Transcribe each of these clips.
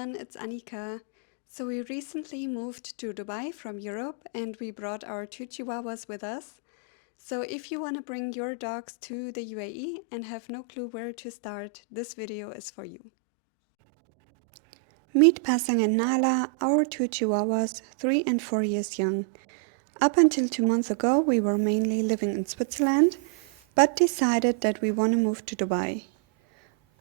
everyone, it's Annika. So we recently moved to Dubai from Europe and we brought our two chihuahuas with us. So if you want to bring your dogs to the UAE and have no clue where to start, this video is for you. Meet Pasang and Nala, our two chihuahuas, 3 and 4 years young. Up until 2 months ago, we were mainly living in Switzerland, but decided that we want to move to Dubai.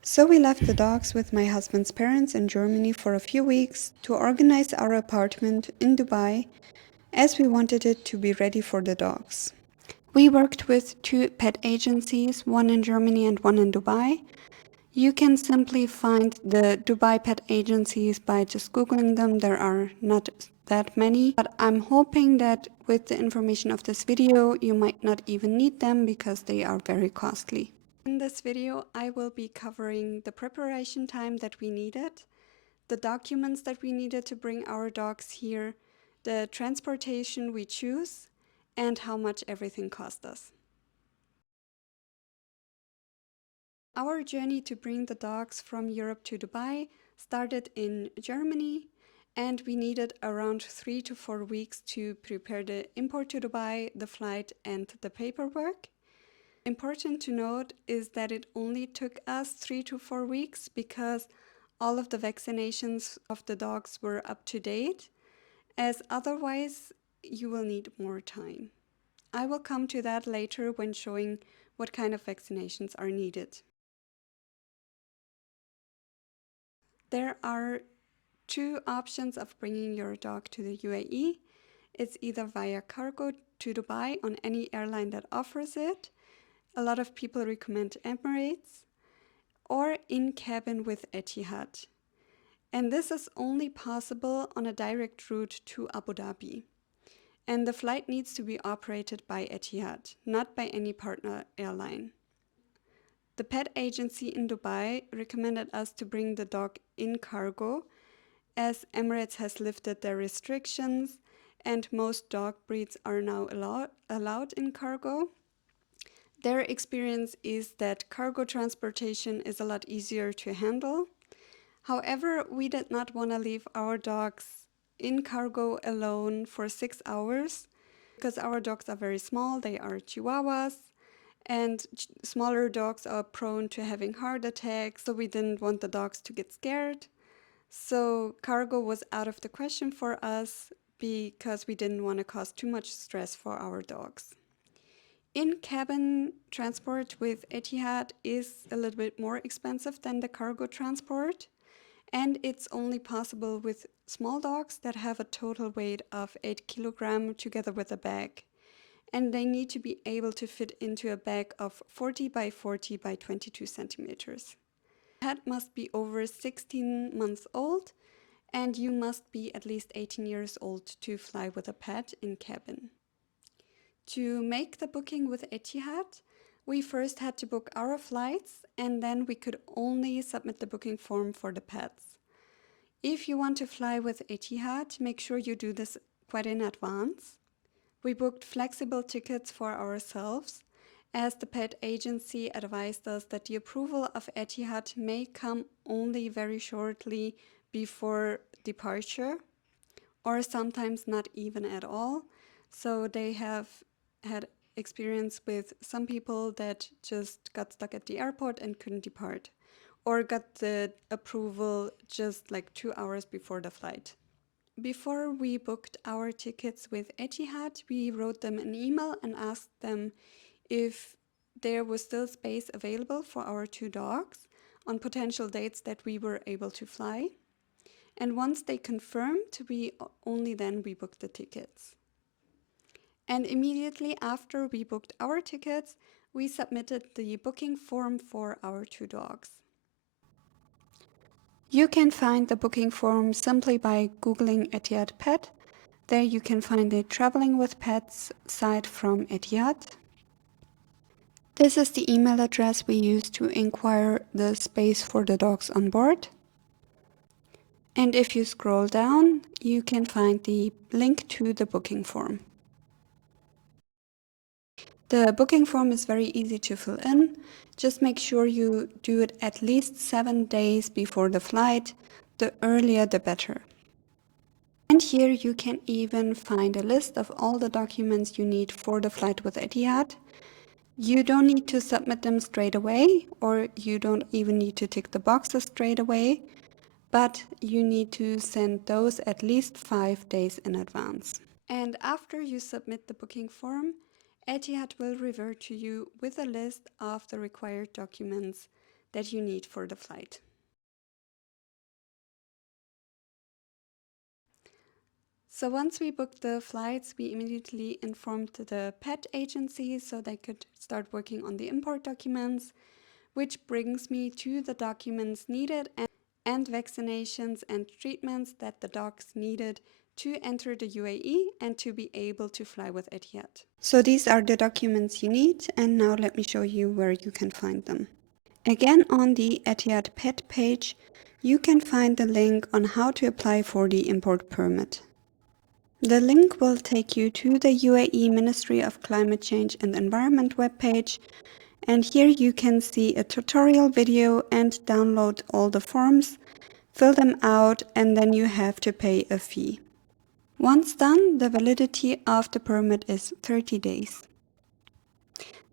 So we left the dogs with my husband's parents in Germany for a few weeks to organize our apartment in Dubai, as we wanted it to be ready for the dogs. We worked with 2 pet agencies, one in Germany and one in Dubai. You can simply find the Dubai pet agencies by just Googling them. There are not that many, but I'm hoping that with the information of this video, you might not even need them because they are very costly. In this video, I will be covering the preparation time that we needed, the documents that we needed to bring our dogs here, the transportation we choose, and how much everything cost us. Our journey to bring the dogs from Europe to Dubai started in Germany, and we needed around 3 to 4 weeks to prepare the import to Dubai, the flight, and the paperwork. Important to note is that it only took us 3 to 4 weeks because all of the vaccinations of the dogs were up to date, as otherwise you will need more time. I will come to that later when showing what kind of vaccinations are needed. There are 2 options of bringing your dog to the UAE. It's either via cargo to Dubai on any airline that offers it. A lot of people recommend Emirates, or in cabin with Etihad. And this is only possible on a direct route to Abu Dhabi. And the flight needs to be operated by Etihad, not by any partner airline. The pet agency in Dubai recommended us to bring the dog in cargo, as Emirates has lifted their restrictions and most dog breeds are now allowed in cargo. Their experience is that cargo transportation is a lot easier to handle. However, we did not want to leave our dogs in cargo alone for 6 hours because our dogs are very small. They are chihuahuas, and smaller dogs are prone to having heart attacks, so we didn't want the dogs to get scared. So cargo was out of the question for us because we didn't want to cause too much stress for our dogs. In-cabin transport with Etihad is a little bit more expensive than the cargo transport, and it's only possible with small dogs that have a total weight of 8 kilograms together with a bag. And they need to be able to fit into a bag of 40 by 40 by 22 centimeters. The pet must be over 16 months old, and you must be at least 18 years old to fly with a pet in cabin. To make the booking with Etihad, we first had to book our flights, and then we could only submit the booking form for the pets. If you want to fly with Etihad, make sure you do this quite in advance. We booked flexible tickets for ourselves, as the pet agency advised us that the approval of Etihad may come only very shortly before departure, or sometimes not even at all. So they have had experience with some people that just got stuck at the airport and couldn't depart, or got the approval just like 2 hours before the flight. Before we booked our tickets with Etihad, we wrote them an email and asked them if there was still space available for our 2 dogs on potential dates that we were able to fly. And once they confirmed, we booked the tickets. And immediately after we booked our tickets, we submitted the booking form for our 2 dogs. You can find the booking form simply by Googling Etihad Pet. There you can find the Traveling with Pets site from Etihad. This is the email address we use to inquire the space for the dogs on board. And if you scroll down, you can find the link to the booking form. The booking form is very easy to fill in. Just make sure you do it at least 7 days before the flight. the earlier the better. And here you can even find a list of all the documents you need for the flight with Etihad. You don't need to submit them straight away, or you don't even need to tick the boxes straight away, but you need to send those at least 5 days in advance. And after you submit the booking form, Etihad will revert to you with a list of the required documents that you need for the flight. So once we booked the flights, we immediately informed the PET agency so they could start working on the import documents, which brings me to the documents needed and vaccinations and treatments that the dogs needed to enter the UAE and to be able to fly with Etihad. So these are the documents you need, and now let me show you where you can find them. Again, on the Etihad PET page, you can find the link on how to apply for the import permit. The link will take you to the UAE Ministry of Climate Change and Environment webpage, and here you can see a tutorial video and download all the forms, fill them out, and then you have to pay a fee. Once done, the validity of the permit is 30 days.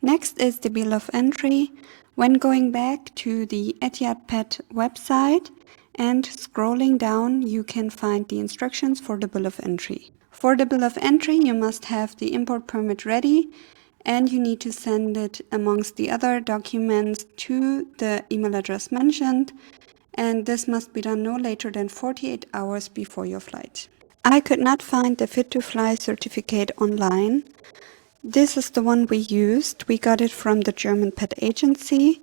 Next is the bill of entry. When going back to the Etihad PET website and scrolling down, you can find the instructions for the bill of entry. For the bill of entry, you must have the import permit ready, and you need to send it amongst the other documents to the email address mentioned, and this must be done no later than 48 hours before your flight. I could not find the Fit to Fly certificate online. This is the one we used. We got it from the German pet agency,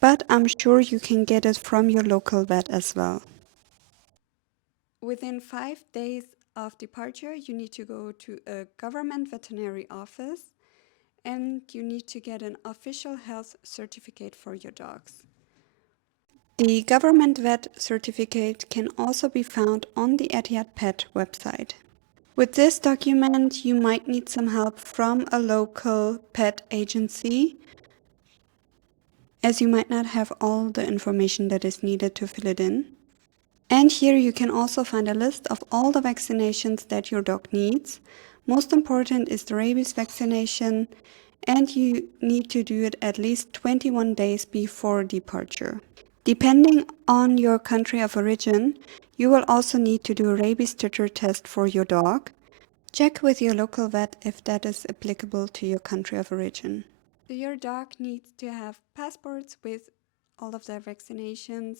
but I'm sure you can get it from your local vet as well. Within 5 days of departure, you need to go to a government veterinary office and you need to get an official health certificate for your dogs. The government vet certificate can also be found on the Etihad Pet website. With this document, you might need some help from a local pet agency, as you might not have all the information that is needed to fill it in. And here you can also find a list of all the vaccinations that your dog needs. Most important is the rabies vaccination, and you need to do it at least 21 days before departure. Depending on your country of origin, you will also need to do a rabies titer test for your dog. Check with your local vet if that is applicable to your country of origin. Your dog needs to have passports with all of their vaccinations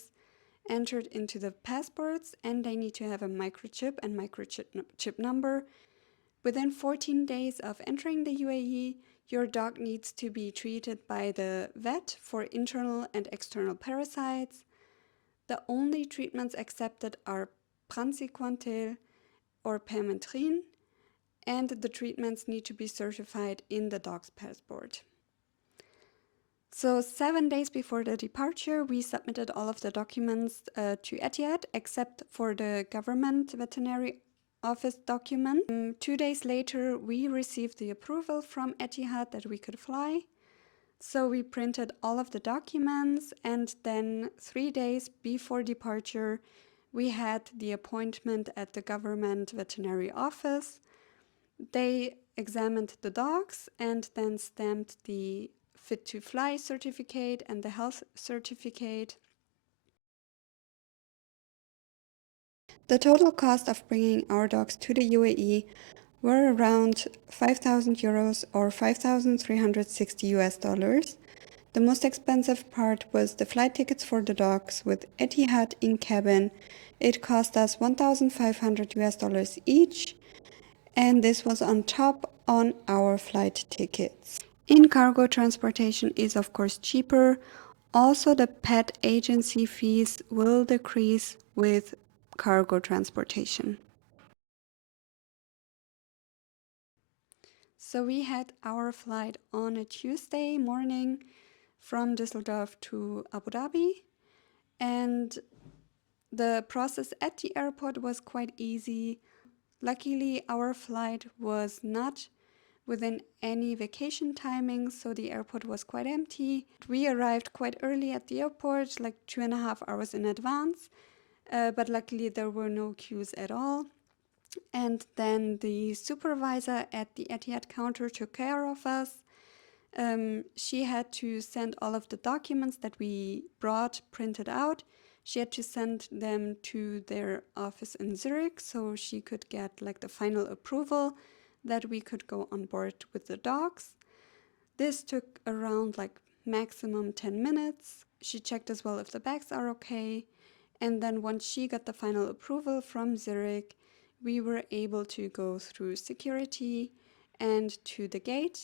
entered into the passports, and they need to have a microchip and microchip number. Within 14 days of entering the UAE, your dog needs to be treated by the vet for internal and external parasites. The only treatments accepted are praziquantel or permethrin, and the treatments need to be certified in the dog's passport. So 7 days before the departure, we submitted all of the documents to Etihad, except for the government veterinary office document. 2 days later, we received the approval from Etihad that we could fly. So we printed all of the documents, and then 3 days before departure, we had the appointment at the government veterinary office. They examined the dogs and then stamped the Fit to Fly certificate and the health certificate. The total cost of bringing our dogs to the UAE were around 5,000 euros or 5,360 US dollars. The most expensive part was the flight tickets for the dogs with Etihad in cabin. It cost us 1,500 US dollars each, and this was on top on our flight tickets. In cargo transportation is of course cheaper. Also, the pet agency fees will decrease with cargo transportation. So we had our flight on a Tuesday morning from Düsseldorf to Abu Dhabi, and the process at the airport was quite easy. Luckily, our flight was not within any vacation timing, so the airport was quite empty. We arrived quite early at the airport, like 2.5 hours in advance. but luckily there were no queues at all. And then the supervisor at the Etihad counter took care of us. She had to send all of the documents that we brought printed out. She had to send them to their office in Zurich so she could get like the final approval that we could go on board with the dogs. This took around like maximum 10 minutes. She checked as well if the bags are okay. And then once she got the final approval from Zurich, we were able to go through security and to the gate,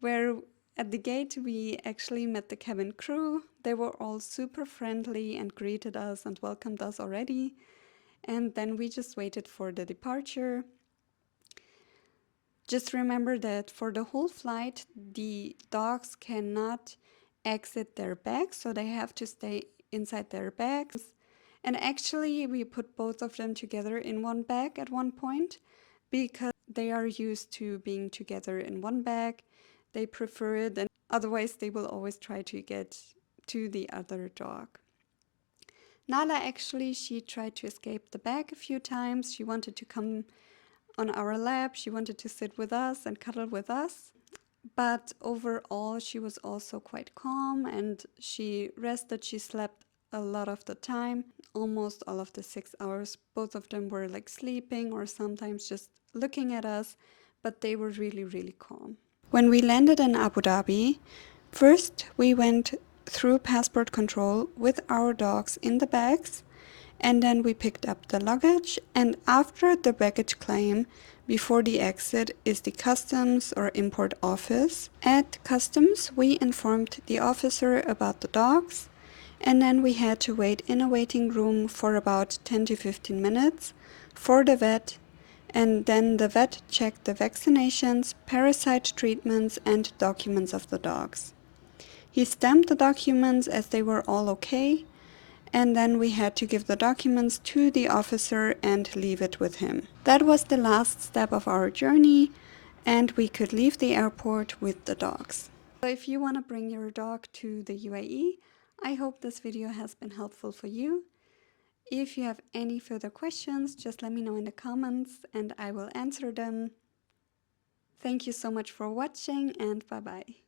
where at the gate we actually met the cabin crew. They were all super friendly and greeted us and welcomed us already. And then we just waited for the departure. Just remember that for the whole flight, the dogs cannot exit their bags, so they have to stay inside their bags. And actually, we put both of them together in one bag at one point because they are used to being together in one bag. They prefer it, and otherwise, they will always try to get to the other dog. Nala actually, she tried to escape the bag a few times. She wanted to come on our lap. She wanted to sit with us and cuddle with us. But overall, she was also quite calm and she rested. She slept a lot of the time, almost all of the 6 hours. Both of them were like sleeping or sometimes just looking at us, but they were really, really calm. When we landed in Abu Dhabi, first we went through passport control with our dogs in the bags. And then we picked up the luggage, and after the baggage claim, before the exit is the customs or import office. At customs, we informed the officer about the dogs, and then we had to wait in a waiting room for about 10 to 15 minutes for the vet, and then the vet checked the vaccinations, parasite treatments, and documents of the dogs. He stamped the documents as they were all okay, and then we had to give the documents to the officer and leave it with him. That was the last step of our journey, and we could leave the airport with the dogs. So if you want to bring your dog to the UAE, I hope this video has been helpful for you. If you have any further questions, just let me know in the comments and I will answer them. Thank you so much for watching, and bye bye.